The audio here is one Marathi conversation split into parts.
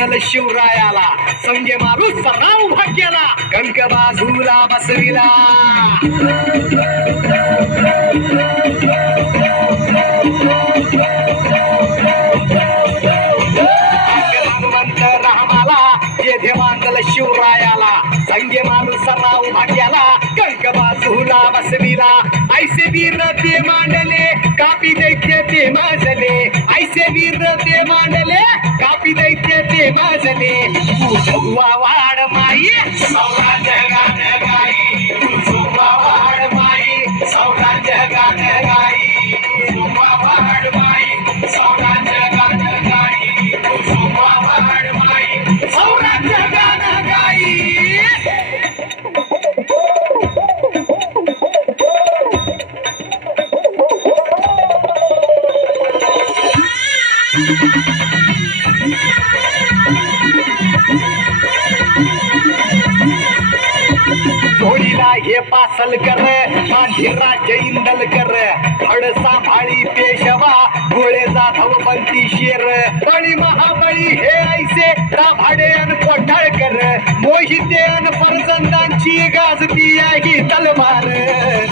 मांडल शिवरायाला, संगे माणूस सराव उभा केला, कणक बाजूला बसविला. हनुमंत रामाला जेथे मांडल शिवरायाला, संगे माणूस सराव उभा केला, कणक बाजूला बसविला. ऐसे वीर ते मांडले, कापी दैत्य ते माजले. ऐसे वीर ते मांडले, कापी दैत्य ते माजले. तू जोगवा वाढ माई, सौराज्य गान गाई. तू जोगवा वाढ माई, सौराज्य गान गाई. तू जोगवा वाढ माई, सौराज्य गान गाई. तू जोगवा वाढ माई, सौराज्य गान गाई. होळीला हे पासल कर, मांढीराज इंदलकर. हडसा भाळी पेशवा, गोळे जाधव बंती शेर. बळी महाबळी हे ऐसे दाभाडे अन कोठाळकर. मोहिते अन फरजंदांची गाजती आहे तलवार.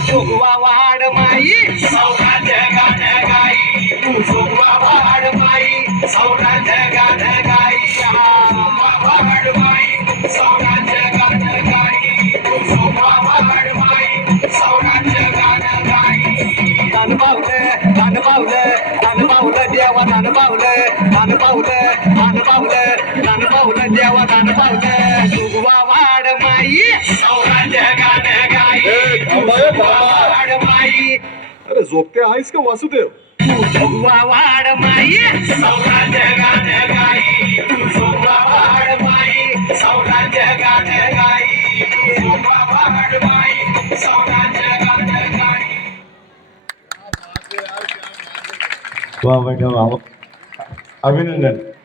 जोगवा वाढ माई, सौराज्य गान गाई. तू जोगवा वाढ माई, सौराज्य गान गाई. जोगवा वाढ माई, सौराज्य गान गाई. तू जोगवा वाढ माई, सौराज्य गान गाई. दान पावलं, दान पावलं, दान पावलं देवा, दान पावलं, दान पावलं, दान पावलं, दान पावलं देवा, दान पावलं. जोगवा वाढ माई, सौराज्य गान गाई. जोगवा वाढ माई. अरे झोपते आहेस का वासुदेव? तू जोगवा वाढ माई, सौराज्य गान गाई. तू जोगवा वाढ माई, सौराज्य गान गाई. तू जोगवा वाढ माई, सौराज्य गान गाई. वा मॅडम, अभिनंदन.